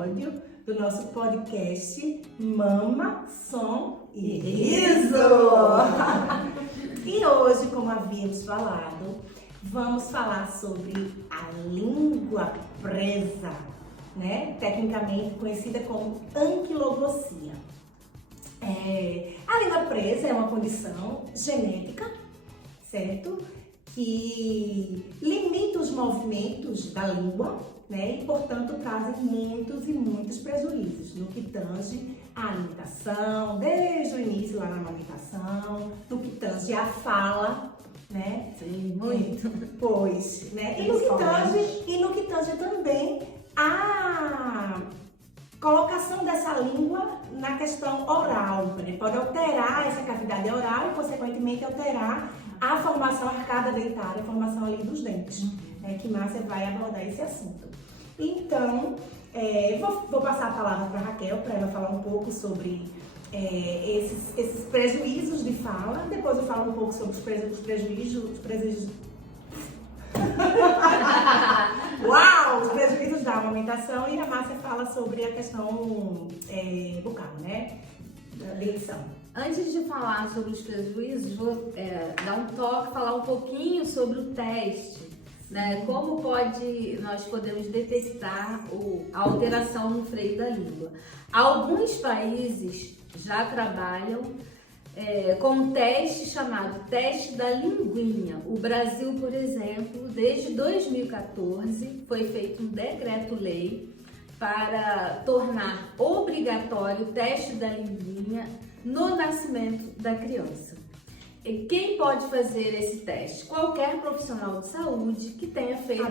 episódio do nosso podcast Mama, Som e Riso! E hoje, como havíamos falado, vamos falar sobre a língua presa, né? Tecnicamente conhecida como anquiloglosia. A língua presa é uma condição genética, certo? Que limita os movimentos da língua, né? E, portanto, trazem muitos e muitos prejuízos no que tange à alimentação, desde o início lá na amamentação, no que tange à fala, né? Sim, muito. Pois, né? E no que tange também a colocação dessa língua na questão oral, né? Pode alterar essa cavidade oral e, consequentemente, alterar a formação arcada dentária, a formação ali dos dentes, né? Que Márcia vai abordar esse assunto. Então, vou passar a palavra para a Raquel, para ela falar um pouco sobre esses prejuízos de fala. Depois eu falo um pouco sobre os prejuízos Uau! Os prejuízos da amamentação, e a Márcia fala sobre a questão bucal, né? Da dentição. Antes de falar sobre os prejuízos, vou dar um toque, falar um pouquinho sobre o teste, né? Como nós podemos detectar a alteração no freio da língua. Alguns países já trabalham com um teste chamado teste da linguinha. O Brasil, por exemplo, desde 2014 foi feito um decreto-lei para tornar obrigatório o teste da linguinha no nascimento da criança. E quem pode fazer esse teste? Qualquer profissional de saúde que tenha feito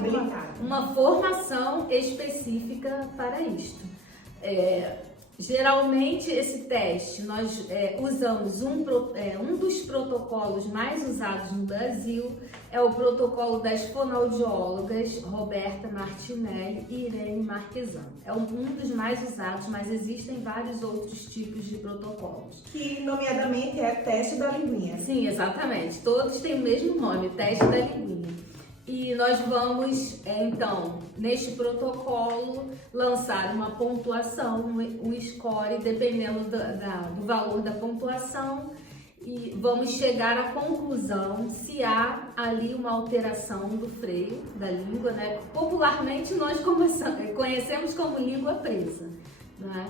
uma formação específica para isto. Geralmente esse teste nós usamos um dos protocolos mais usados no Brasil, é o protocolo das fonoaudiólogas Roberta Martinelli e Irene Marquesan. É um dos mais usados, mas existem vários outros tipos de protocolos. Que nomeadamente é teste da linguinha. Sim, exatamente. Todos têm o mesmo nome, teste da linguinha. E nós vamos, então, neste protocolo, lançar uma pontuação, um score, dependendo do valor da pontuação, e vamos chegar à conclusão se há ali uma alteração do freio da língua, né? Popularmente nós conhecemos como língua presa, né?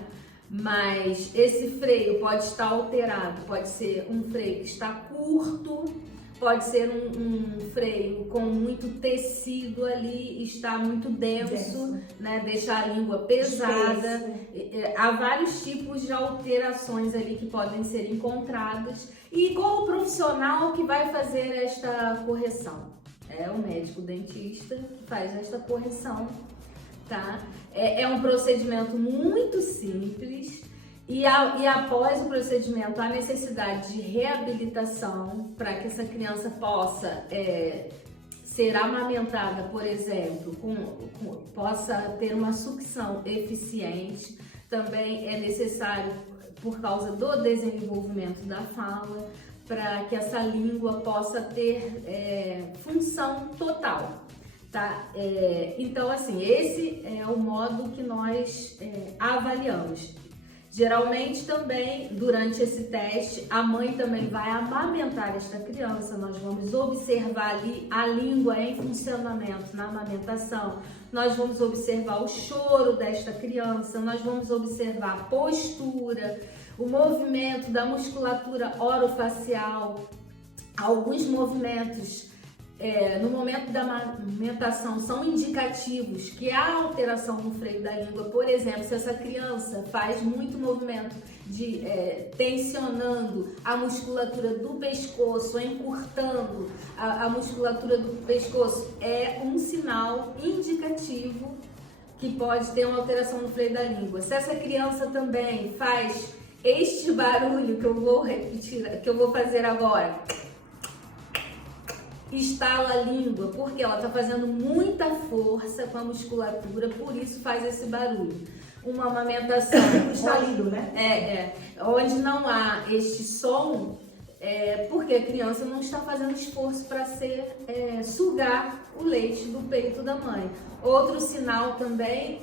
Mas esse freio pode estar alterado, pode ser um freio que está curto, pode ser um freio com muito tecido ali, está muito denso, né? Deixa a língua pesada. Há vários tipos de alterações ali que podem ser encontradas. E qual o profissional que vai fazer esta correção? É o médico dentista que faz esta correção, tá? É um procedimento muito simples. E após o procedimento, há necessidade de reabilitação para que essa criança possa ser amamentada, por exemplo, possa ter uma sucção eficiente. Também é necessário, por causa do desenvolvimento da fala, para que essa língua possa ter função total. Tá? Então, assim, esse é o modo que nós avaliamos. Geralmente também, durante esse teste, a mãe também vai amamentar esta criança. Nós vamos observar ali a língua em funcionamento na amamentação. Nós vamos observar o choro desta criança. Nós vamos observar a postura, o movimento da musculatura orofacial. Alguns movimentos no momento da amamentação são indicativos que há alteração no freio da língua. Por exemplo, se essa criança faz muito movimento de tensionando a musculatura do pescoço, encurtando a musculatura do pescoço, é um sinal indicativo que pode ter uma alteração no freio da língua. Se essa criança também faz este barulho que eu vou repetir, que eu vou fazer agora, estala a língua, porque ela está fazendo muita força com a musculatura, por isso faz esse barulho. Uma amamentação estalido, né? Onde não há este som, porque a criança não está fazendo esforço para sugar o leite do peito da mãe. Outro sinal também,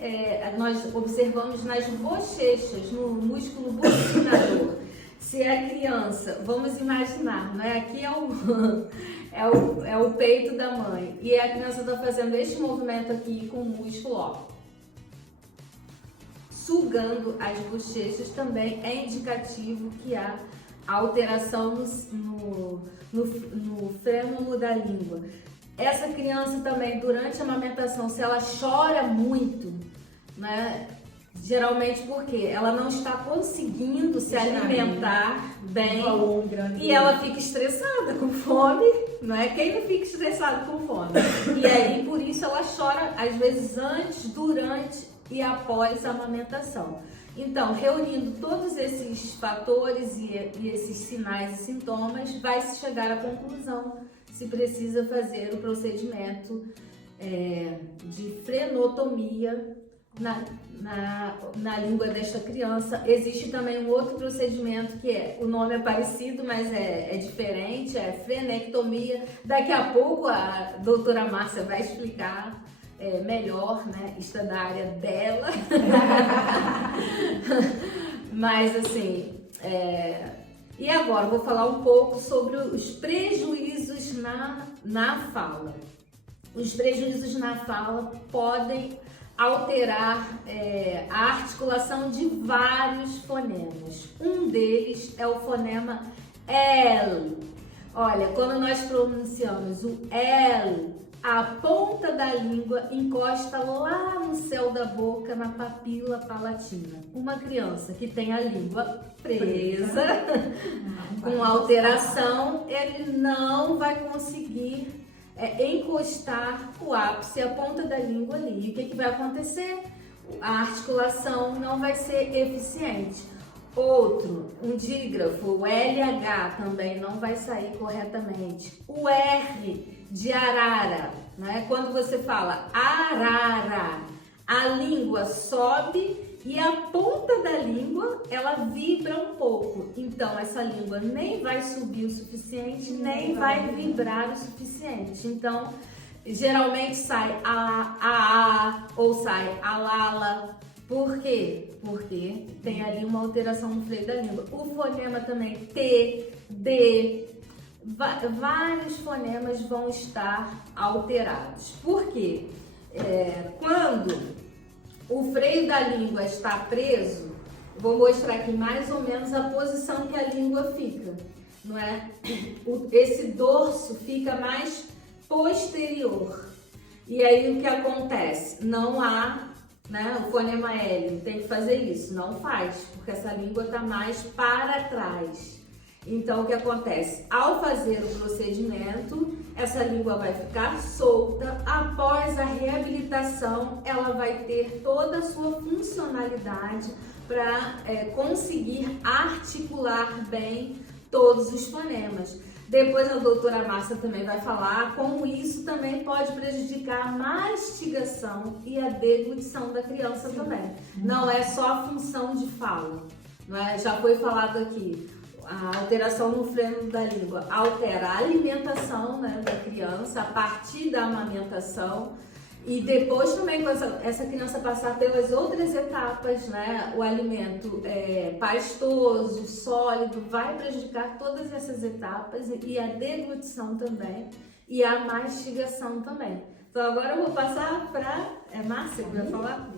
nós observamos nas bochechas, no músculo bochechurador. Se a criança, vamos imaginar, né? Aqui é o peito da mãe, e a criança está fazendo este movimento aqui com o músculo, ó, sugando as bochechas, também é indicativo que há alteração no frênulo da língua. Essa criança também, durante a amamentação, se ela chora muito, né? Geralmente porque ela não está conseguindo se alimentar bem e ela fica estressada, com fome, não é? Quem não fica estressado com fome? E aí, por isso, ela chora, às vezes, antes, durante e após a amamentação. Então, reunindo todos esses fatores e esses sinais e sintomas, vai-se chegar à conclusão se precisa fazer o procedimento de frenotomia na língua desta criança. Existe também um outro procedimento que o nome é parecido, mas é diferente, é frenectomia. Daqui a pouco a doutora Márcia vai explicar melhor, né? Isso é da área dela. Mas assim, e agora vou falar um pouco sobre os prejuízos na fala. Os prejuízos na fala podem alterar a articulação de vários fonemas. Um deles é o fonema L. Olha, quando nós pronunciamos o L, a ponta da língua encosta lá no céu da boca, na papila palatina. Uma criança que tem a língua presa, com alteração, ele não vai conseguir encostar o ápice, a ponta da língua ali. E o que vai acontecer? A articulação não vai ser eficiente. Outro, um dígrafo, o LH também não vai sair corretamente. O R de arara, né? Quando você fala arara, a língua sobe e a ponta da língua ela vibra um pouco. Então essa língua nem vai subir o suficiente, nem vai vibrar o suficiente. Então geralmente sai a ou sai a lala. Por quê? Porque tem ali uma alteração no freio da língua. O fonema também T, D, vários fonemas vão estar alterados. Por quê? Quando o freio da língua está preso, vou mostrar aqui mais ou menos a posição que a língua fica, não é? Esse dorso fica mais posterior. E aí o que acontece? Não há, né, o fonema L, tem que fazer isso, não faz, porque essa língua está mais para trás. Então o que acontece? Ao fazer o procedimento, essa língua vai ficar solta. Após a reabilitação, ela vai ter toda a sua funcionalidade para conseguir articular bem todos os fonemas. Depois a doutora Márcia também vai falar como isso também pode prejudicar a mastigação e a deglutição da criança também. Não é só a função de fala, não é? Já foi falado aqui, a alteração no freno da língua altera a alimentação, né, da criança a partir da amamentação. E depois também, quando essa criança passar pelas outras etapas, né, o alimento pastoso, sólido, vai prejudicar todas essas etapas e a deglutição também e a mastigação também. Então agora eu vou passar para Márcia, que vai falar.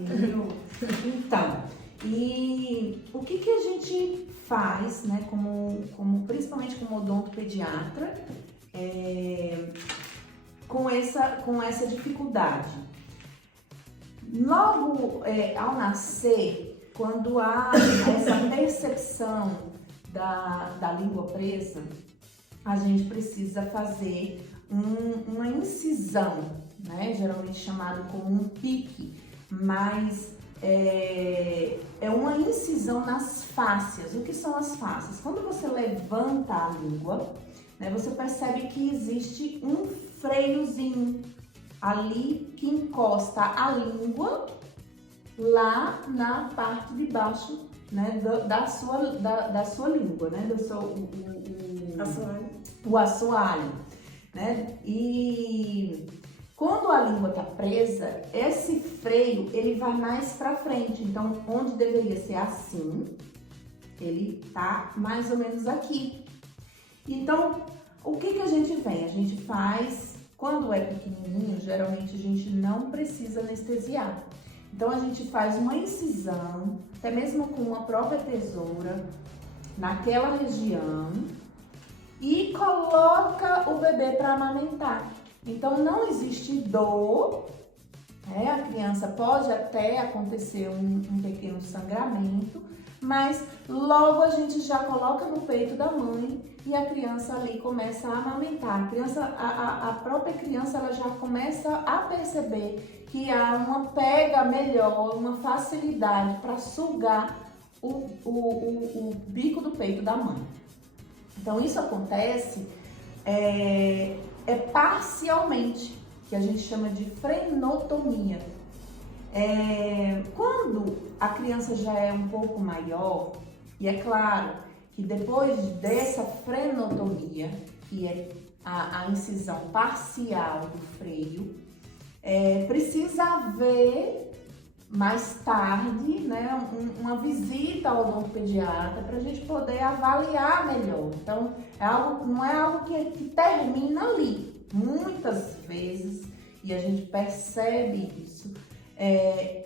Então, e o que a gente faz, né, principalmente como odontopediatra, com essa dificuldade? Logo ao nascer, quando há essa percepção da língua presa, a gente precisa fazer uma incisão, né, geralmente chamado como um pique, mas é uma incisão nas fáscias. O que são as fáscias? Quando você levanta a língua, né, você percebe que existe um freiozinho ali que encosta a língua lá na parte de baixo né, da sua língua, né, do seu, o assoalho, né? E quando a língua está presa, esse freio ele vai mais para frente. Então, onde deveria ser assim, ele tá mais ou menos aqui. Então, o que a gente vem? A gente faz, quando é pequenininho, geralmente a gente não precisa anestesiar. Então, a gente faz uma incisão, até mesmo com uma própria tesoura, naquela região e coloca o bebê para amamentar. Então, não existe dor, né? A criança pode até acontecer um pequeno sangramento, mas logo a gente já coloca no peito da mãe e a criança ali começa a amamentar. A própria criança ela já começa a perceber que há uma pega melhor, uma facilidade para sugar o bico do peito da mãe. Então isso acontece parcialmente, que a gente chama de frenotomia. Quando a criança já é um pouco maior, e é claro que depois dessa frenotomia, que é a incisão parcial do freio, precisa haver mais tarde, né, uma visita ao odontopediatra para a gente poder avaliar melhor. Então, não é algo que termina ali. Muitas vezes, e a gente percebe isso,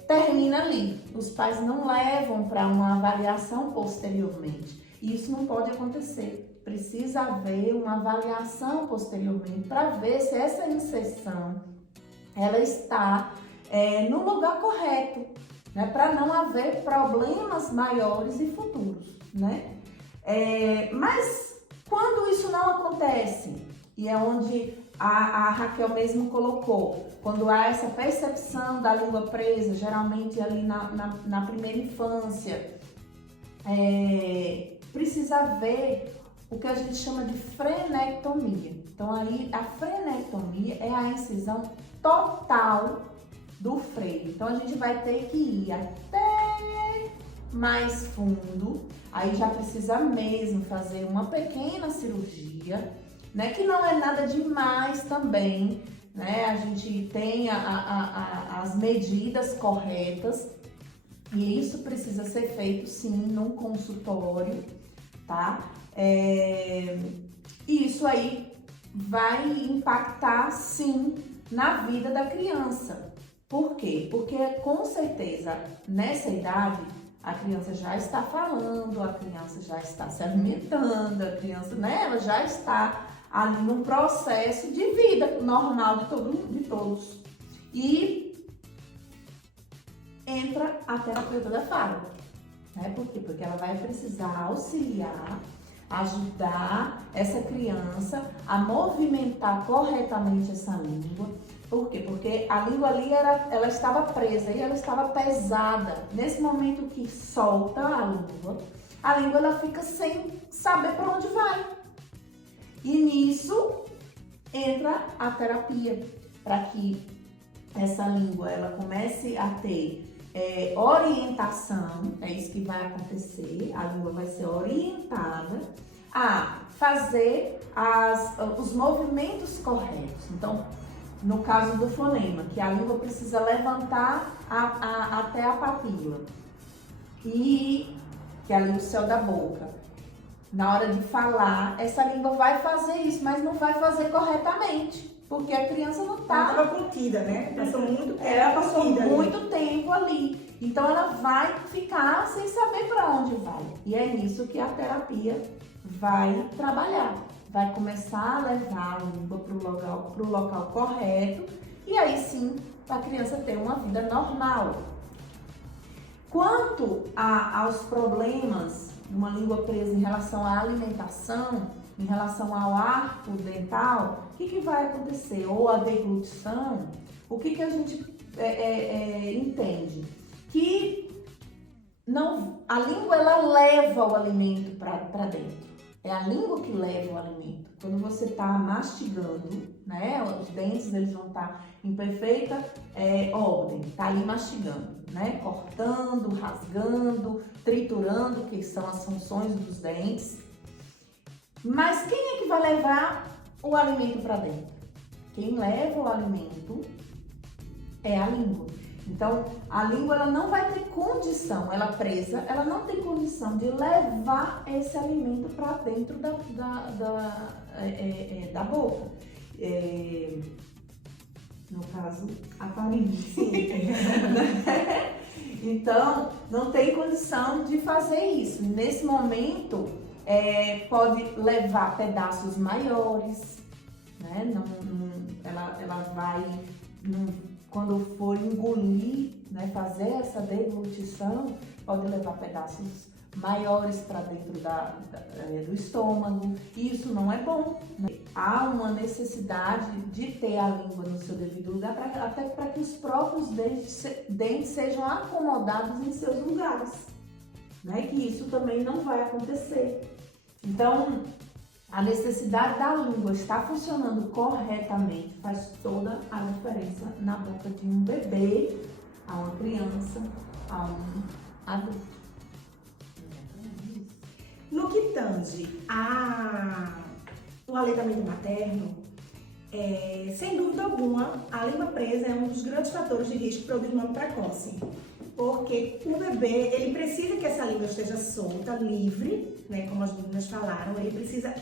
termina ali. Os pais não levam para uma avaliação posteriormente. E isso não pode acontecer. Precisa haver uma avaliação posteriormente para ver se essa inserção ela está no lugar correto, né? Para não haver problemas maiores e futuros, né? Mas quando isso não acontece, e é onde a Raquel mesmo colocou, quando há essa percepção da língua presa, geralmente ali na primeira infância, precisa haver o que a gente chama de frenectomia. Então aí a frenectomia é a incisão total do freio. Então a gente vai ter que ir até mais fundo, aí já precisa mesmo fazer uma pequena cirurgia, né? Que não é nada demais também, né? A gente tem as medidas corretas e isso precisa ser feito sim num consultório, tá? E isso aí vai impactar sim na vida da criança. Por quê? Porque com certeza nessa idade a criança já está falando, a criança já está se alimentando, a criança, né, ela já está ali num processo de vida normal de todos. E entra a terapeuta da fala, né? Por quê? Porque ela vai precisar auxiliar, ajudar essa criança a movimentar corretamente essa língua. Por quê? Porque a língua ali ela estava presa e ela estava pesada. Nesse momento que solta a língua ela fica sem saber para onde vai. E nisso entra a terapia, para que essa língua ela comece a ter orientação, é isso que vai acontecer, a língua vai ser orientada a fazer os movimentos corretos. Então, no caso do fonema, que a língua precisa levantar até a papila, e que é ali o céu da boca. Na hora de falar, essa língua vai fazer isso, mas não vai fazer corretamente, porque a criança não está... Ela estava contida, né? Ela passou muito tempo ali. Então, ela vai ficar sem saber para onde vai. E é nisso que a terapia vai trabalhar. Vai começar a levar a língua para o local correto e aí sim a criança ter uma vida normal. Quanto aos problemas numa língua presa em relação à alimentação, em relação ao arco dental, o que vai acontecer? Ou a deglutição, o que a gente entende? Que a língua ela leva o alimento para dentro. É a língua que leva o alimento. Quando você está mastigando, né, os dentes eles vão estar em perfeita ordem, tá ali mastigando, né, cortando, rasgando, triturando, que são as funções dos dentes. Mas quem é que vai levar o alimento para dentro? Quem leva o alimento é a língua. Então, a língua ela não vai ter condição, ela presa, ela não tem condição de levar esse alimento para dentro da boca. No caso, a faringe. Então, não tem condição de fazer isso. Nesse momento, pode levar pedaços maiores, né? Ela vai... Quando for engolir, né, fazer essa deglutição, pode levar pedaços maiores para dentro do estômago. E isso não é bom, né? Há uma necessidade de ter a língua no seu devido lugar, até para que os próprios dentes sejam acomodados em seus lugares, né? Que isso também não vai acontecer. Então, a necessidade da língua estar funcionando corretamente faz toda a diferença na boca de um bebê, a uma criança, a um adulto. No que tange o aleitamento materno, sem dúvida alguma, a língua presa é um dos grandes fatores de risco para o desmame precoce. Porque o bebê, ele precisa que essa língua esteja solta, livre, né, como as meninas falaram, ele precisa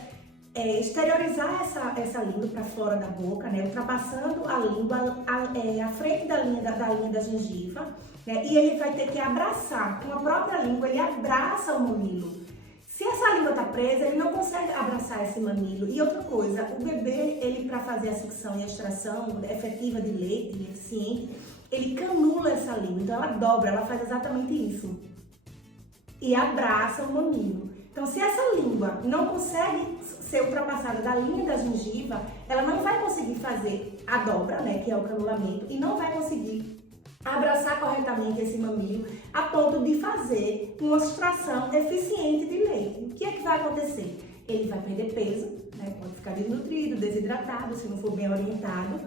exteriorizar essa língua para fora da boca, né, ultrapassando a língua à frente da linha da gengiva, né, e ele vai ter que abraçar, com a própria língua, ele abraça o mamilo. Se essa língua está presa, ele não consegue abraçar esse mamilo. E outra coisa, o bebê, ele para fazer a sucção e a extração efetiva de leite, eficiente, ele canula essa língua, então ela dobra, ela faz exatamente isso. E abraça o mamilo. Então, se essa língua não consegue ser ultrapassada da linha da gengiva, ela não vai conseguir fazer a dobra, né, que é o canulamento, e não vai conseguir abraçar corretamente esse mamilo a ponto de fazer uma extração eficiente de leite. O que é que vai acontecer? Ele vai perder peso, né, pode ficar desnutrido, desidratado, se não for bem orientado.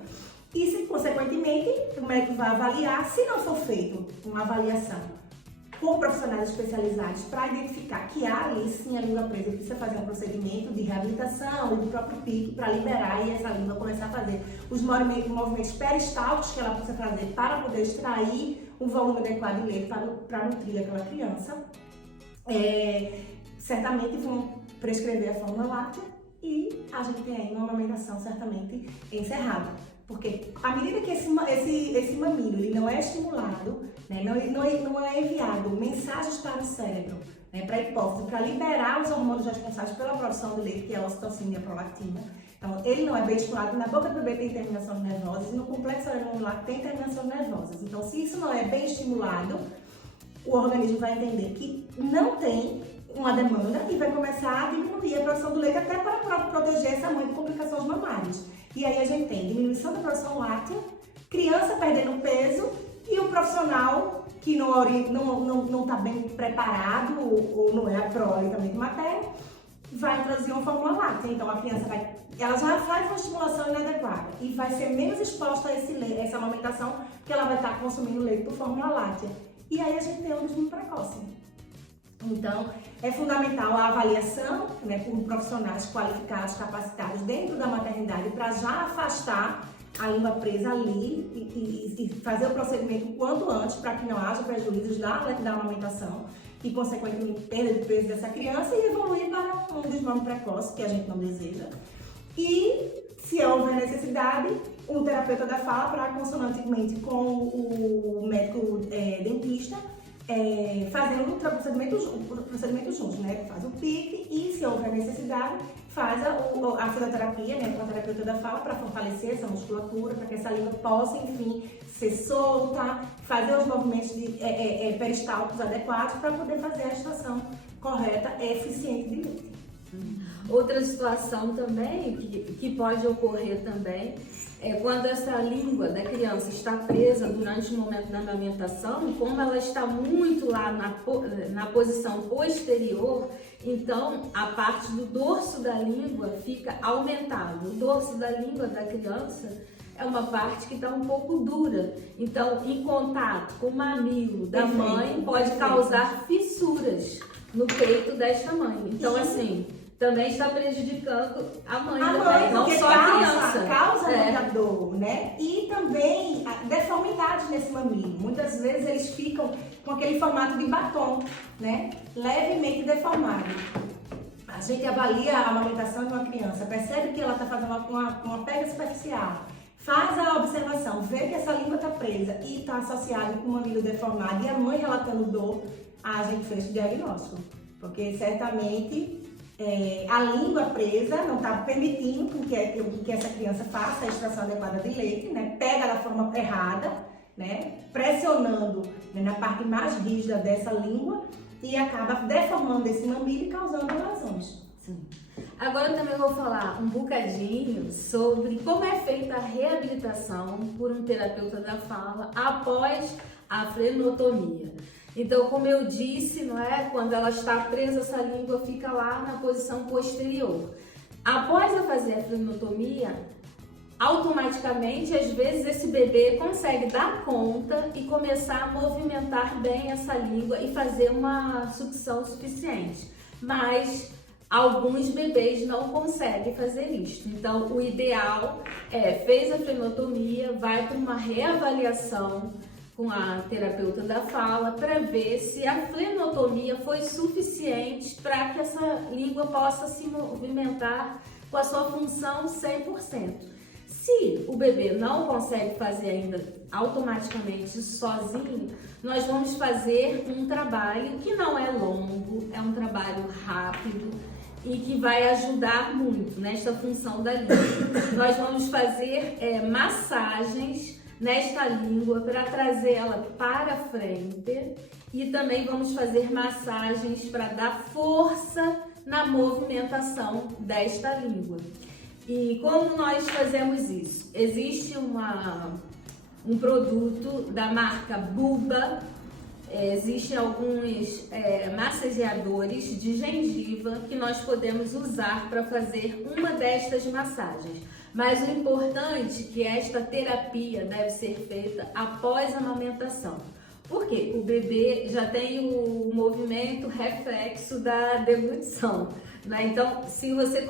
E, se, consequentemente, o médico vai avaliar, se não for feito uma avaliação por profissionais especializados para identificar que há ali sim a língua presa, precisa fazer um procedimento de reabilitação e do próprio pique para liberar e essa língua começar a fazer os movimentos peristálticos que ela precisa fazer para poder extrair um volume adequado de leite para nutrir aquela criança. Certamente vão prescrever a fórmula láctea e a gente tem aí uma amamentação certamente encerrada. Porque à medida que esse mamilo ele não é estimulado, né, não é enviado mensagens para o cérebro, né, para a hipófise, para liberar os hormônios responsáveis pela produção de leite, que é a ocitocina e a prolactina. Então, ele não é bem estimulado. Na boca do bebê tem terminações nervosas e no complexo areomular tem terminações nervosas. Então, se isso não é bem estimulado, o organismo vai entender que não tem uma demanda e vai começar a diminuir a produção do leite até para proteger essa mãe de complicações mamárias. E aí a gente tem diminuição da produção láctea, criança perdendo peso e o profissional que não está bem preparado ou não é pró-aleitamento materno, vai introduzir uma fórmula láctea. Então a criança ela já faz uma estimulação inadequada e vai ser menos exposta a essa amamentação, que ela vai estar consumindo leite por fórmula láctea. E aí a gente tem um desmame precoce. Então, é fundamental a avaliação, né, por profissionais qualificados, capacitados dentro da maternidade para já afastar a língua presa ali e fazer o procedimento o quanto antes para que não haja prejuízos da amamentação e, consequentemente, perda de peso dessa criança e evoluir para um desmame precoce, que a gente não deseja. E, se houver necessidade, um terapeuta da fala para, consonantemente com o médico dentista, fazendo o procedimento junto, né? Faz o pique e, se houver necessidade, faz a fisioterapia, né? Com a terapeuta da fala para fortalecer essa musculatura, para que essa língua possa, enfim, ser solta, fazer os movimentos peristálticos adequados para poder fazer a extração correta e eficiente de leite. Outra situação também que pode ocorrer também quando essa língua da criança está presa durante o momento da amamentação, como ela está muito lá na posição posterior, então a parte do dorso da língua fica aumentado. O dorso da língua da criança é uma parte que está um pouco dura, então em contato com o mamilo da mãe pode causar fissuras no peito desta mãe. Então assim, também está prejudicando a mãe, não só a criança. Causa muita dor, né? E também a deformidade nesse mamilo. Muitas vezes eles ficam com aquele formato de batom, né? Levemente deformado. A gente avalia a amamentação de uma criança, percebe que ela está fazendo uma pega superficial, faz a observação, vê que essa língua está presa e está associado com o mamilo deformado e a mãe relatando dor, a gente fez o diagnóstico. Porque certamente a língua presa não está permitindo que essa criança faça a extração adequada de leite, né? Pega da forma errada, né? Pressionando, né, na parte mais rígida dessa língua e acaba deformando esse mamilo e causando lesões. Sim. Agora eu também vou falar um bocadinho sobre como é feita a reabilitação por um terapeuta da fala após a frenotomia. Então, como eu disse, não é? Quando ela está presa, essa língua fica lá na posição posterior. Após eu fazer a frenotomia, automaticamente, às vezes, esse bebê consegue dar conta e começar a movimentar bem essa língua e fazer uma sucção suficiente. Mas alguns bebês não conseguem fazer isso. Então, o ideal fez a frenotomia, vai para uma reavaliação com a terapeuta da fala para ver se a frenotomia foi suficiente para que essa língua possa se movimentar com a sua função 100%. Se o bebê não consegue fazer ainda automaticamente sozinho, nós vamos fazer um trabalho que não é longo, é um trabalho rápido e que vai ajudar muito nesta função da língua. Nós vamos fazer massagens nesta língua para trazer ela para frente e também vamos fazer massagens para dar força na movimentação desta língua. E como nós fazemos isso? Existe um produto da marca Buba, existem alguns massageadores de gengiva que nós podemos usar para fazer uma destas massagens. Mas o importante é que esta terapia deve ser feita após a amamentação. Porque o bebê já tem o movimento reflexo da deglutição, né? Então, se você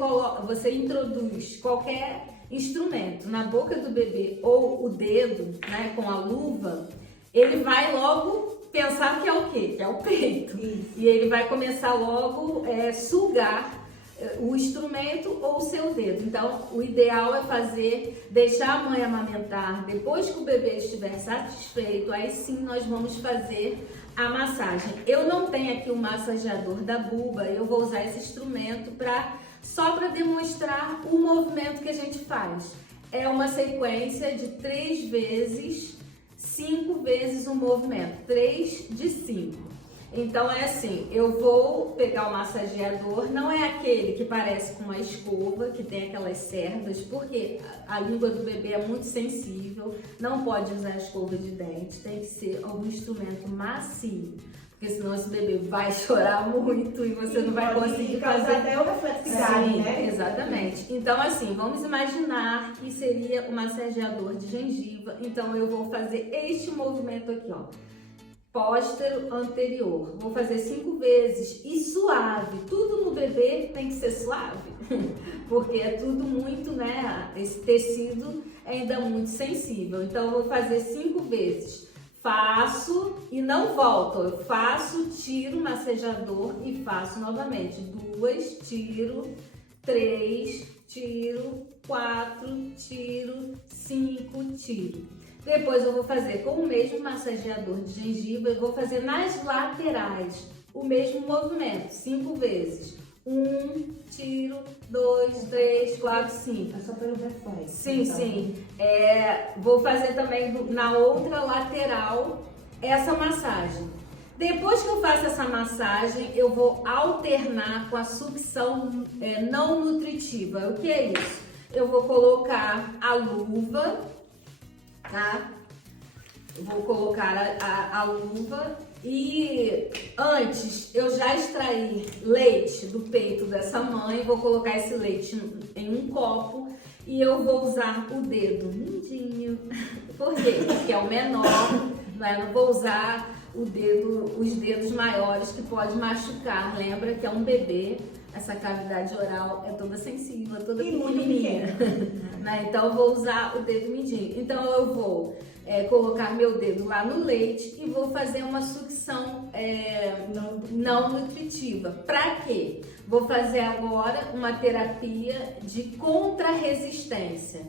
introduz qualquer instrumento na boca do bebê ou o dedo, né, com a luva, ele vai logo pensar que é o quê? Que é o peito. Isso. E ele vai começar logo sugar o instrumento ou o seu dedo. Então, o ideal é deixar a mãe amamentar. Depois que o bebê estiver satisfeito, aí sim nós vamos fazer a massagem. Eu não tenho aqui o massageador da Buba, eu vou usar esse instrumento só para demonstrar o movimento que a gente faz. É uma sequência de 3 vezes, 5 vezes o movimento, 3 de 5. Então é assim, eu vou pegar o massageador, não é aquele que parece com uma escova, que tem aquelas cerdas, porque a língua do bebê é muito sensível, não pode usar escova de dente, tem que ser algum instrumento macio, porque senão esse bebê vai chorar muito e você não vai conseguir fazer. Até o reflexidade, né? Exatamente. Então assim, vamos imaginar que seria o massageador de gengiva, então eu vou fazer este movimento aqui, ó. Póstero anterior. Vou fazer 5 vezes e suave. Tudo no bebê tem que ser suave, porque é tudo muito, né? Esse tecido é ainda muito sensível. Então, eu vou fazer 5 vezes. Faço e não volto. Eu faço, tiro o massageador e faço novamente. 2, tiro, 3, tiro, 4, tiro, 5, tiro. Depois eu vou fazer com o mesmo massageador de gengiva, eu vou fazer nas laterais o mesmo movimento, 5 vezes. 1, tiro, 2, 3, 4, 5. É só pelo reflexo. Sim, então. sim. Vou fazer também na outra lateral essa massagem. Depois que eu faço essa massagem, eu vou alternar com a sucção não nutritiva. O que é isso? eu vou colocar a luva, tá? Eu vou colocar a luva e antes eu já extraí leite do peito dessa mãe, vou colocar esse leite em um copo e eu vou usar o dedo mindinho. Por quê? Porque é o menor, né? Eu não vou usar os dedos maiores que pode machucar. Lembra que é um bebê, essa cavidade oral é toda sensível, toda pequenininha. Né? Então eu vou usar o dedo mindinho. Então eu vou colocar meu dedo lá no leite e vou fazer uma sucção não nutritiva. Pra quê? Vou fazer agora uma terapia de contra-resistência.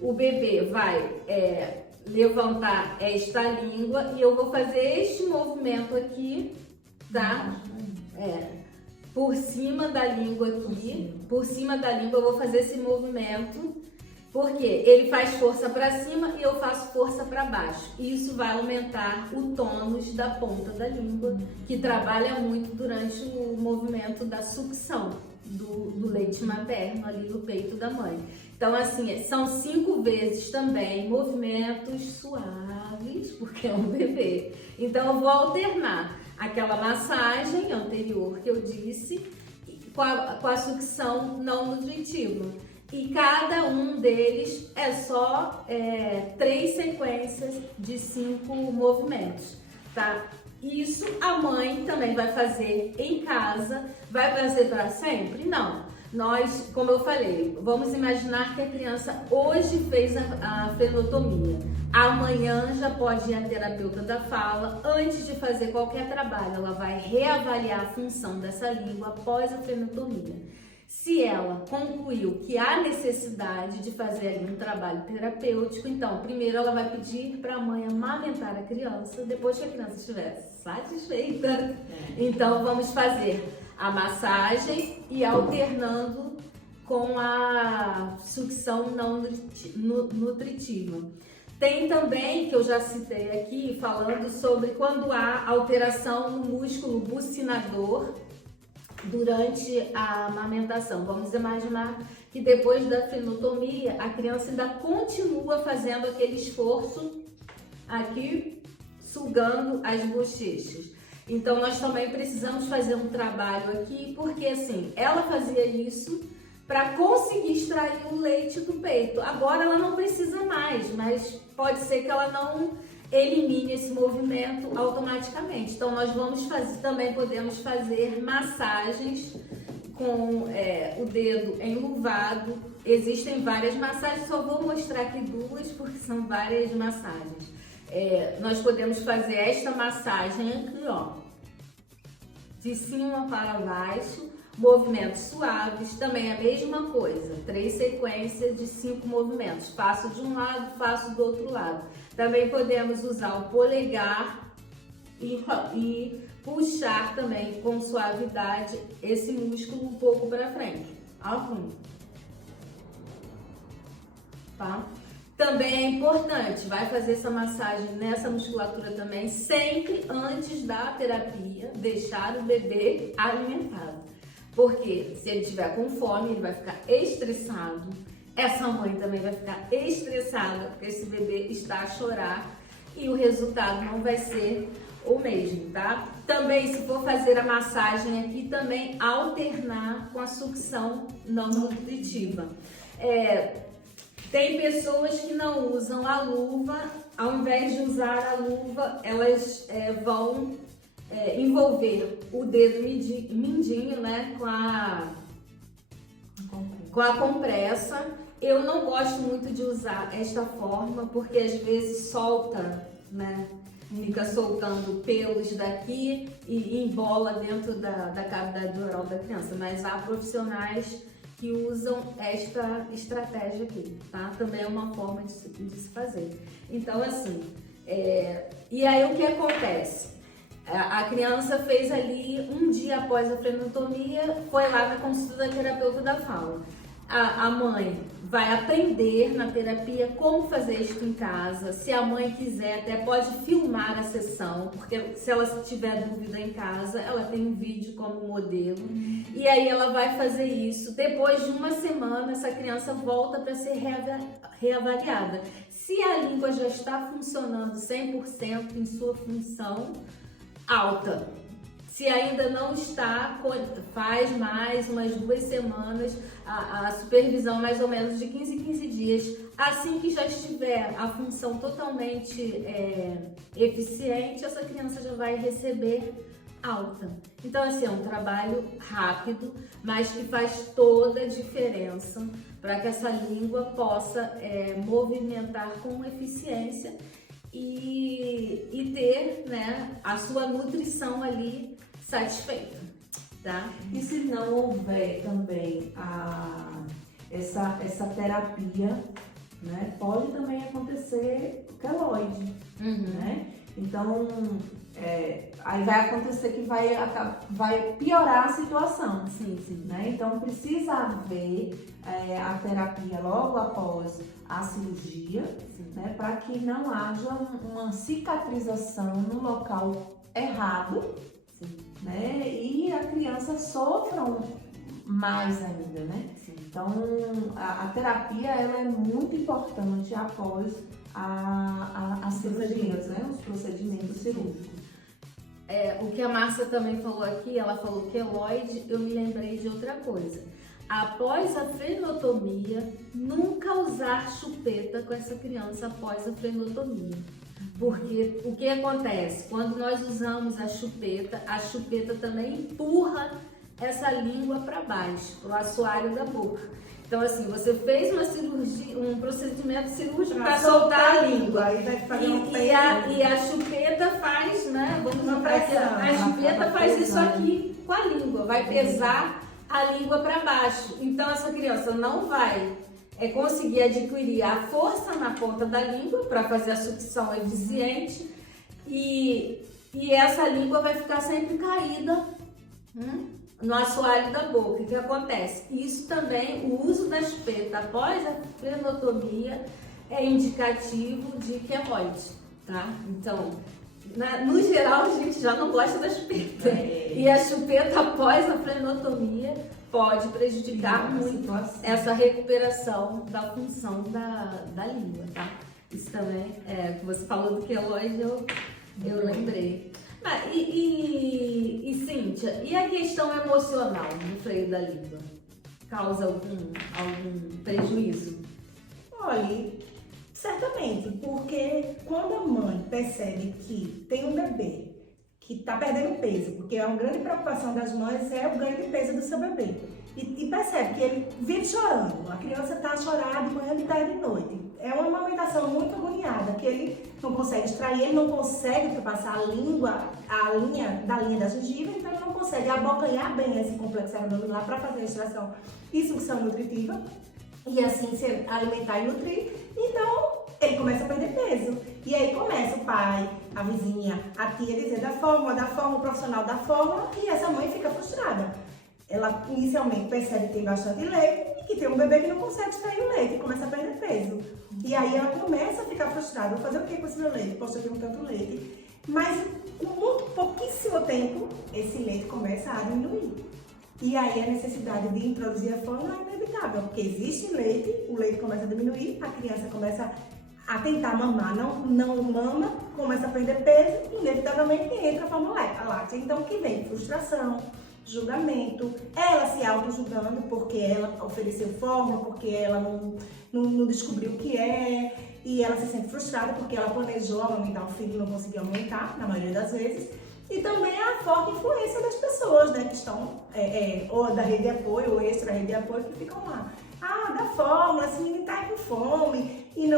O bebê vai levantar esta língua e eu vou fazer este movimento aqui, tá? Por cima da língua aqui, por cima da língua eu vou fazer esse movimento, porque ele faz força para cima e eu faço força para baixo. Isso vai aumentar o tônus da ponta da língua, que trabalha muito durante o movimento da sucção do leite materno ali no peito da mãe. Então, assim, são 5 vezes também movimentos suaves, porque é um bebê. Então, eu vou alternar aquela massagem anterior que eu disse com a sucção não nutritiva. E cada um deles é só 3 sequências de 5 movimentos, tá? Isso a mãe também vai fazer em casa. Vai fazer para sempre? Não. Nós, como eu falei, vamos imaginar que a criança hoje fez a frenotomia. Amanhã já pode ir à terapeuta da fala. Antes de fazer qualquer trabalho, ela vai reavaliar a função dessa língua após a frenotomia. Se ela concluiu que há necessidade de fazer ali um trabalho terapêutico, então, primeiro ela vai pedir para a mãe amamentar a criança, depois que a criança estiver satisfeita, então vamos fazer a massagem e alternando com a sucção não nutritiva. Tem também, que eu já citei aqui, falando sobre quando há alteração no músculo bucinador durante a amamentação. Vamos imaginar que depois da frenotomia a criança ainda continua fazendo aquele esforço aqui, sugando as bochechas. Então nós também precisamos fazer um trabalho aqui, porque assim, ela fazia isso para conseguir extrair o leite do peito. Agora ela não precisa mais, mas pode ser que ela não elimine esse movimento automaticamente. Então nós vamos fazer, também podemos fazer massagens com o dedo enluvado. Existem várias massagens, só vou mostrar aqui 2 porque são várias massagens. Nós podemos fazer esta massagem aqui, ó, de cima para baixo, movimentos suaves, também a mesma coisa, 3 sequências de 5 movimentos, faço de um lado, faço do outro lado. Também podemos usar o polegar e puxar também com suavidade esse músculo um pouco para frente, assim, tá? Também é importante, vai fazer essa massagem nessa musculatura também, sempre antes da terapia, deixar o bebê alimentado. Porque se ele estiver com fome, ele vai ficar estressado. Essa mãe também vai ficar estressada, porque esse bebê está a chorar e o resultado não vai ser o mesmo, tá? Também, se for fazer a massagem aqui, também alternar com a sucção não nutritiva. Tem pessoas que não usam a luva, ao invés de usar a luva, elas vão envolver o dedo mindinho, né, com a compressa. Eu não gosto muito de usar esta forma, porque às vezes solta, né, fica soltando pelos daqui e embola dentro da cavidade oral da criança, mas há profissionais que usam esta estratégia aqui, tá? Também é uma forma de se fazer. Então, assim, e aí o que acontece? A criança fez ali um dia após a frenotomia, foi lá na consulta da terapeuta da fala. a mãe vai aprender na terapia como fazer isso em casa. Se a mãe quiser, até pode filmar a sessão, porque se ela tiver dúvida em casa, ela tem um vídeo como modelo. E aí ela vai fazer isso. Depois de uma semana, essa criança volta para ser reavaliada. Se a língua já está funcionando 100% em sua função alta, se ainda não está, faz mais umas 2 semanas, a supervisão mais ou menos de 15 em 15 dias. Assim que já estiver a função totalmente eficiente, essa criança já vai receber alta. Então, assim, é um trabalho rápido, mas que faz toda a diferença para que essa língua possa movimentar com eficiência e ter, né, a sua nutrição ali satisfeita, tá? E se não houver também essa terapia, né, pode também acontecer queloide, né? Então, aí vai acontecer que vai piorar a situação. Sim, sim. Né? Então, precisa haver a terapia logo após a cirurgia, né, para que não haja uma cicatrização no local errado, né, e a criança sofra mais ainda, né? Sim. Então, a terapia ela é muito importante após as cirurgias, né? Os procedimentos cirúrgicos. O que a Márcia também falou aqui, ela falou queloide, eu me lembrei de outra coisa. Após a frenotomia, nunca usar chupeta com essa criança após a frenotomia. Porque o que acontece? Quando nós usamos a chupeta também empurra essa língua para baixo, para o assoalho da boca. Então, assim, você fez uma cirurgia, um procedimento cirúrgico para soltar a língua. Aí vai fazer E a chupeta faz, né? A chupeta faz isso aqui com a língua, vai pesar a língua para baixo. Então, essa criança não vai conseguir adquirir a força na ponta da língua para fazer a sucção eficiente e essa língua vai ficar sempre caída no assoalho da boca. O que acontece? Isso também, o uso da chupeta após a frenotomia é indicativo de queloide, tá? Então, no geral, a gente já não gosta da chupeta. E a chupeta após a frenotomia pode prejudicar muito essa recuperação da função da língua, tá? Isso também, você falou do queloide, eu lembrei. E Cíntia, e a questão emocional no freio da língua? Causa algum prejuízo? Olha, certamente, porque quando a mãe percebe que tem um bebê que está perdendo peso, porque uma grande preocupação das mães é o ganho de peso do seu bebê, e percebe que ele vive chorando, a criança está a chorar de manhã, de tarde e de noite. É uma amamentação muito agoniada, que ele não consegue extrair, ele não consegue ultrapassar a linha da gengiva, então ele não consegue abocanhar bem esse complexo abdominal para fazer a extração e sucção nutritiva, e assim se alimentar e nutrir. Então, ele começa a perder peso. E aí começa o pai, a vizinha, a tia dizer da fórmula, o profissional da fórmula, e essa mãe fica frustrada. Ela inicialmente percebe que tem bastante leite e que tem um bebê que não consegue extrair o leite e começa a perder peso. E aí ela começa a ficar frustrada. Vou fazer o que com esse meu leite? Poxa, eu tenho tanto leite. Mas com muito pouquíssimo tempo, esse leite começa a diminuir. E aí a necessidade de introduzir a fórmula é inevitável, porque existe leite, o leite começa a diminuir, a criança começa a tentar mamar, não mama, começa a perder peso e inevitavelmente entra a fórmula láctea. Então, que vem? Frustração, julgamento, ela se auto-julgando porque ela ofereceu fórmula, porque ela não descobriu o que é, e ela se sente frustrada porque ela planejou amamentar um filho e não conseguiu amamentar, na maioria das vezes. E também a forte influência das pessoas, né, que estão, ou da rede de apoio, ou extra rede de apoio, que ficam lá. Da fórmula, esse menino tá com fome, e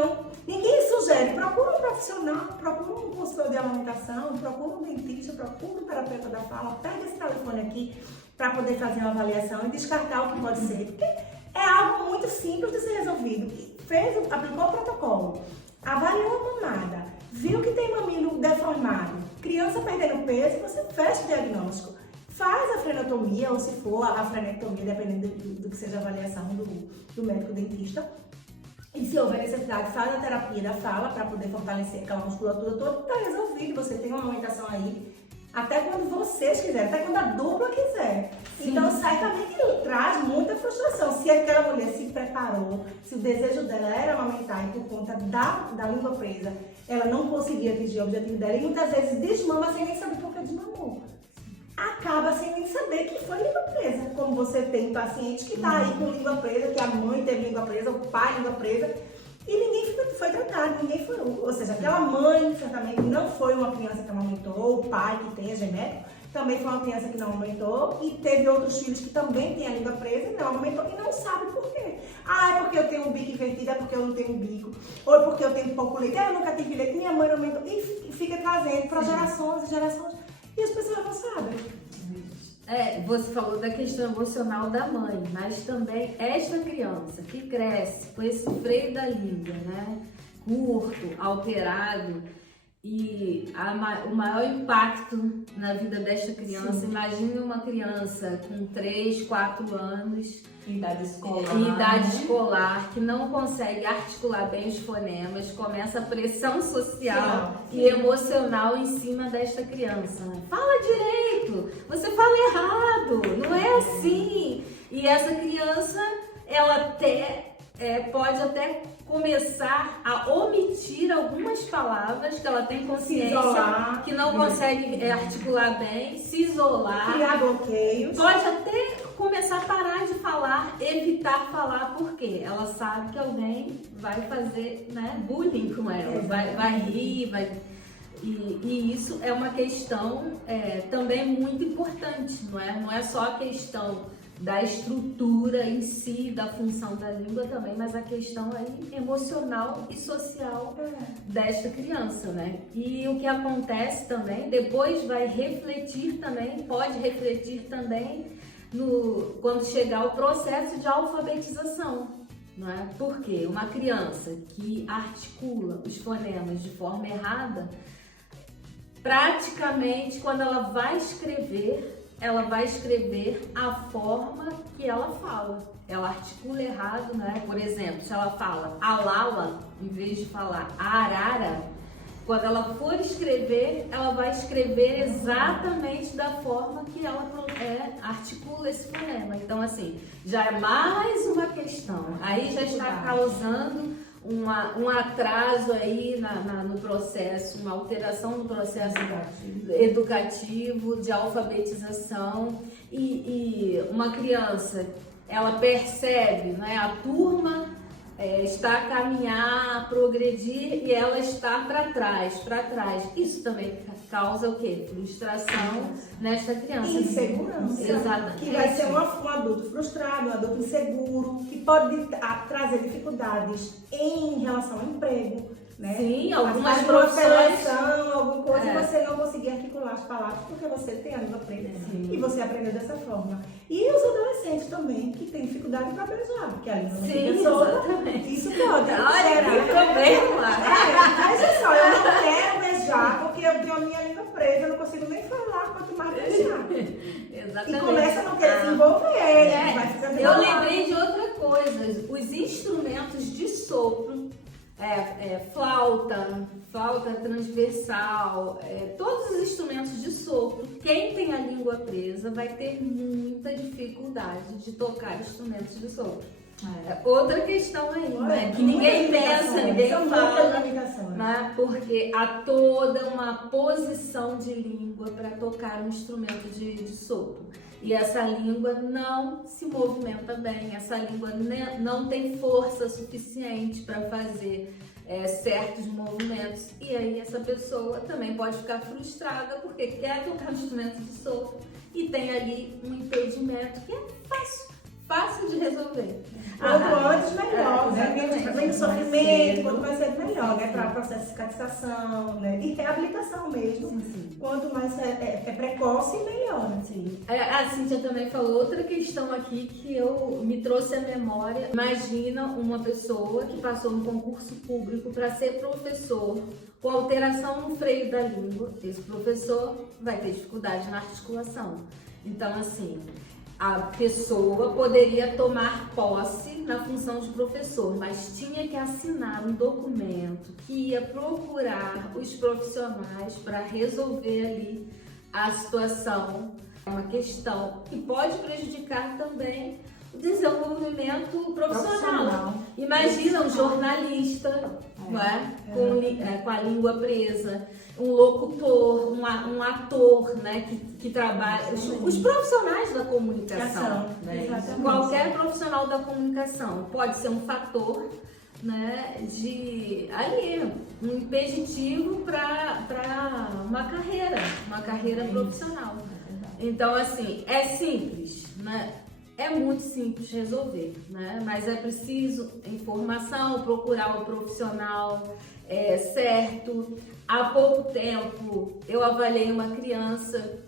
ninguém sugere, procura um profissional, procura um consultor de alimentação, procura um dentista, procura um terapeuta da fala, pega esse telefone aqui para poder fazer uma avaliação e descartar o que pode ser, porque é algo muito simples de ser resolvido. Aplicou o protocolo, avaliou a mamada, viu que tem mamilo deformado, criança perdendo peso, você fecha o diagnóstico. faz a frenotomia, ou se for a frenectomia, dependendo do que seja a avaliação do médico dentista. E se houver necessidade, faz a terapia da fala para poder fortalecer aquela musculatura toda, tá resolvido, você tem uma amamentação aí, até quando vocês quiserem, até quando a dupla quiser. Sim. Então, certamente traz muita frustração. Se aquela mulher se preparou, se o desejo dela era amamentar e por conta da língua presa, ela não conseguia atingir o objetivo dela e muitas vezes desmama sem nem saber por que desmamou. Acaba sem nem saber que foi língua presa. Como você tem paciente que tá aí com língua presa, que a mãe teve língua presa, o pai língua presa, e ninguém foi tratado, ninguém foi. Ou seja, aquela mãe certamente não foi uma criança que amamentou, o pai que tem a genética, também foi uma criança que não amamentou, e teve outros filhos que também têm a língua presa e não amamentou e não sabe por quê. Ah, é porque eu tenho um bico invertido, é porque eu não tenho um bico, ou é porque eu tenho pouco leite, eu nunca tive leite, minha mãe não amamentou, e fica trazendo para gerações e gerações, e as pessoas não sabem. Você falou da questão emocional da mãe, mas também esta criança que cresce com esse freio da língua, né, curto, alterado, e o maior impacto na vida desta criança, imagine uma criança com 3, 4 anos, idade escolar, que não consegue articular bem os fonemas, começa a pressão social e emocional em cima desta criança. Fala direito, você fala errado, não é assim. E essa criança, ela pode até começar a omitir algumas palavras que ela tem consciência, que não consegue articular bem, se isolar, criar bloqueios. Pode até começar a parar de falar, evitar falar, porque ela sabe que alguém vai fazer, né, bullying com ela, vai rir, E isso é uma questão também muito importante, não é só a questão da estrutura em si, da função da língua também, mas a questão aí emocional e social desta criança, né? E o que acontece também, depois vai refletir também, pode refletir também quando chegar o processo de alfabetização, não é? Porque uma criança que articula os fonemas de forma errada, praticamente quando ela vai escrever a forma que ela fala. Ela articula errado, né? Por exemplo, se ela fala alala, em vez de falar arara, quando ela for escrever, ela vai escrever exatamente da forma que ela articula esse fonema. Então, assim, já é mais uma questão. Aí já está causando um atraso aí no processo, uma alteração no processo educativo, de alfabetização, e uma criança, ela percebe, né, a turma está a caminhar, a progredir e ela está para trás. Isso também causa o quê? Frustração nesta criança. Insegurança. Exatamente. Que vai ser um adulto frustrado, um adulto inseguro, que pode trazer dificuldades em relação ao emprego, né? Sim, algumas profissões. Alguma coisa, e você não conseguir articular as palavras porque você tem a língua presa. E você aprendeu dessa forma. E os adolescentes também, que têm dificuldade para beijar, porque a língua não fica solta. Exatamente. Isso pode. Olha, que problema! Mas é só, eu não quero beijar porque eu tenho a minha língua presa, eu não consigo nem falar, quanto mais beijar. Exatamente. E começa a não querer desenvolver, vai ficando eu lembrei de outra coisa, os instrumentos de sopro, flauta transversal, todos os instrumentos de sopro, quem tem a língua presa vai ter muita dificuldade de tocar instrumentos de sopro. Outra questão aí, né? Que ninguém pensa, ninguém fala, né? Porque há toda uma posição de língua para tocar um instrumento de sopro. E essa língua não se movimenta bem, essa língua não tem força suficiente para fazer certos movimentos. E aí essa pessoa também pode ficar frustrada porque quer tocar um instrumento de sopro e tem ali um impedimento que é fácil de resolver. Quanto antes, melhor, né? Menos sofrimento, quanto mais cedo, melhor, né? Para processo de cicatrização, né? E reabilitação mesmo. Sim. Quanto mais é precoce, melhor. Sim. A Cíntia também falou outra questão aqui que eu me trouxe à memória. Imagina uma pessoa que passou no concurso público para ser professor com alteração no freio da língua. Esse professor vai ter dificuldade na articulação. Então, assim, a pessoa poderia tomar posse na função de professor, mas tinha que assinar um documento que ia procurar os profissionais para resolver ali a situação. É uma questão que pode prejudicar também o desenvolvimento profissional. Imagina um jornalista, não é? Com a língua presa, um locutor, um ator, né? que trabalha, os profissionais da comunicação, né? Qualquer profissional da comunicação pode ser um fator, né, um impeditivo para uma carreira profissional. Então, assim, é simples, né? É muito simples resolver, né? Mas é preciso informação, procurar o profissional certo. Há pouco tempo eu avaliei uma criança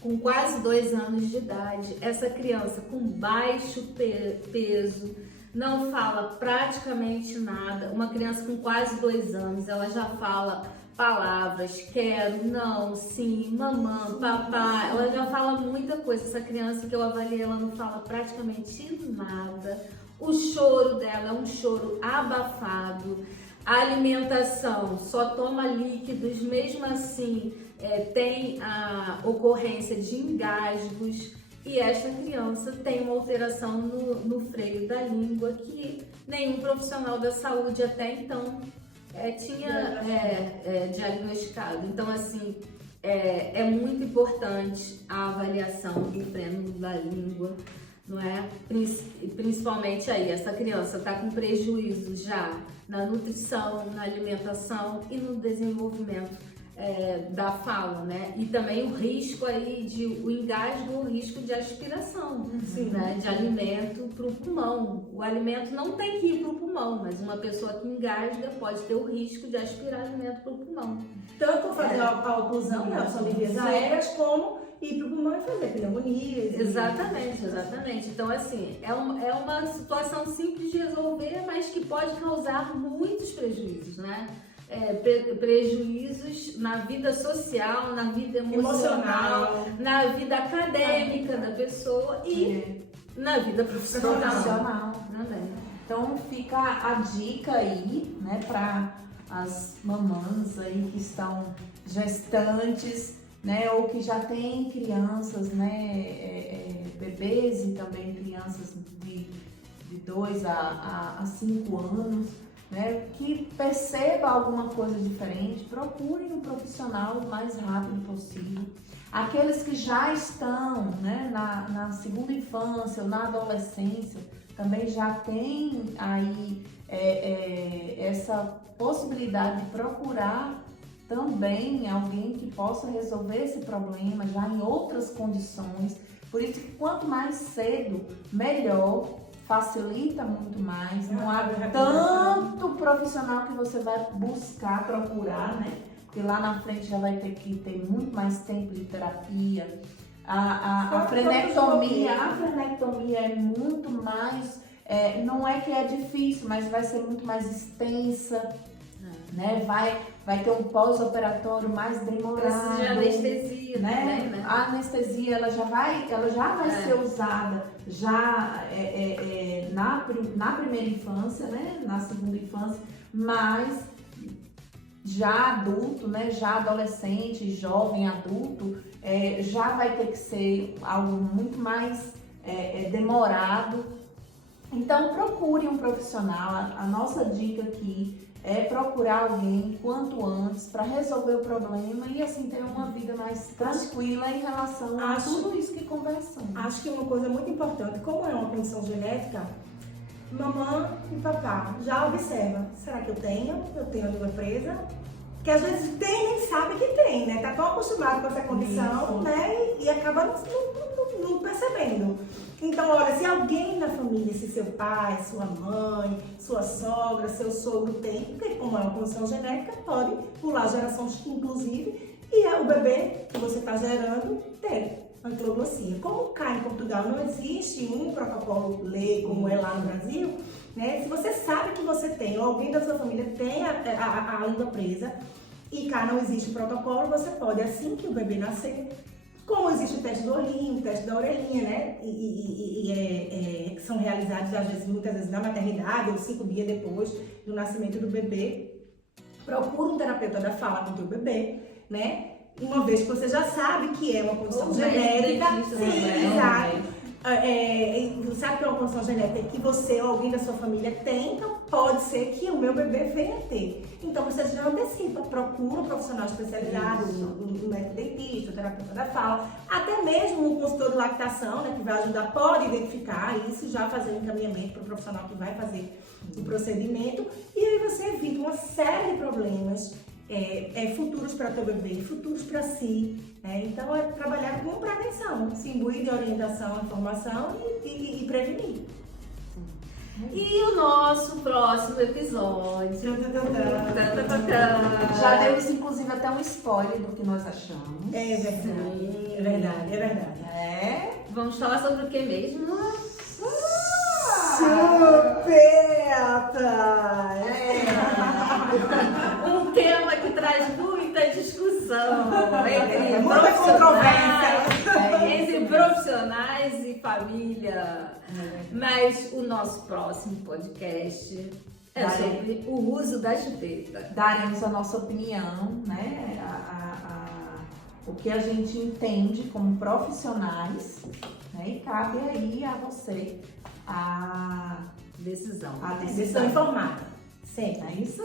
com quase 2 anos de idade. Essa criança com baixo peso, não fala praticamente nada. Uma criança com quase 2 anos, ela já fala palavras, quero, não, sim, mamãe, papai, ela já fala muita coisa. Essa criança que eu avaliei, ela não fala praticamente nada. O choro dela é um choro abafado. A alimentação só toma líquidos, mesmo assim tem a ocorrência de engasgos. E esta criança tem uma alteração no freio da língua que nenhum profissional da saúde até então tinha diagnosticado. Então, assim, é muito importante a avaliação do freno da língua, não é? Principalmente aí, essa criança está com prejuízo já na nutrição, na alimentação e no desenvolvimento da fala, né? E também o risco aí o engasgo, o risco de aspiração, né? De alimento para o pulmão. O alimento não tem que ir para o pulmão, mas uma pessoa que engasga pode ter o risco de aspirar alimento para o pulmão. Tanto fazer a oclusão, né? São vias aéreas, como ir para o pulmão e fazer pneumonia. Exatamente. Então, assim, é uma situação simples de resolver, mas que pode causar muitos prejuízos, né? Prejuízos na vida social, na vida emocional, na vida acadêmica da pessoa e na vida profissional. Então fica a dica aí, né, para as mamães aí que estão gestantes, né, ou que já têm crianças, né, bebês e também crianças de 2 a 5 anos. Né, que perceba alguma coisa diferente, procurem um profissional o mais rápido possível. Aqueles que já estão, né, na segunda infância ou na adolescência, também já tem aí essa possibilidade de procurar também alguém que possa resolver esse problema já em outras condições. Por isso que quanto mais cedo, melhor. Facilita muito mais, não há tanto profissional que você vai buscar, procurar, né? Porque lá na frente já vai ter que ter muito mais tempo de terapia. A frenectomia é muito mais, não é que é difícil, mas vai ser muito mais extensa, né? Vai ter um pós-operatório mais demorado. Precisa de anestesia, né? A anestesia ela já vai ser usada já na primeira infância, né? Na segunda infância, mas já adulto, né? Já adolescente, jovem, adulto, já vai ter que ser algo muito mais demorado. Então procure um profissional. A nossa dica aqui é procurar alguém quanto antes para resolver o problema e assim ter uma vida mais tranquila em relação a tudo isso que conversamos. Acho que uma coisa muito importante, como é uma condição genética, mamãe e papá já observa, será que eu tenho a língua presa? Porque às vezes tem, nem sabe que tem, né? Tá tão acostumado com essa condição, né? E acaba não percebendo. Então, olha, se alguém na família, se seu pai, sua mãe, sua sogra, seu sogro tem, porque como é uma condição genética, pode pular gerações, inclusive, e o bebê que você está gerando ter anquiloglossia. Como cá em Portugal não existe um protocolo lei como é lá no Brasil, né? Se você sabe que você tem, ou alguém da sua família tem a língua presa, e cá não existe protocolo, você pode, assim que o bebê nascer, Como existe o teste do olhinho, o teste da orelhinha, né? Que são realizados às vezes, muitas vezes na maternidade ou 5 dias depois do nascimento do bebê. Procura um terapeuta da fala com o teu bebê, né? Uma vez que você já sabe que é uma condição genética. Sim, exato. Sabe que é uma condição genética que você ou alguém da sua família tem, então pode ser que o meu bebê venha ter. Então você já antecipa, procura um profissional especializado, um médico dentista, um terapeuta da fala, até mesmo um consultor de lactação, né, que vai ajudar, pode identificar isso, já fazer um encaminhamento para o profissional que vai fazer o procedimento, e aí você evita uma série de problemas futuros para teu bebê, futuros para si. Então é trabalhar com prevenção, se imbuir de orientação, informação e prevenir. E o nosso próximo episódio. Já demos inclusive até um spoiler do que nós achamos. É verdade, é verdade, é verdade. Vamos falar sobre o que mesmo? Chupeta! Um tema que traz muita discussão entre muita controvérsia entre profissionais e família. Mas o nosso próximo podcast é sobre o uso da chupeta. Daremos a nossa opinião, né? O que a gente entende como profissionais, né? E cabe aí a você a decisão. A decisão informada. Sempre. É isso?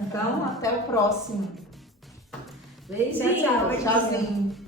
Então, até o próximo. Beijinho. Tchau, tchau. Tchauzinho.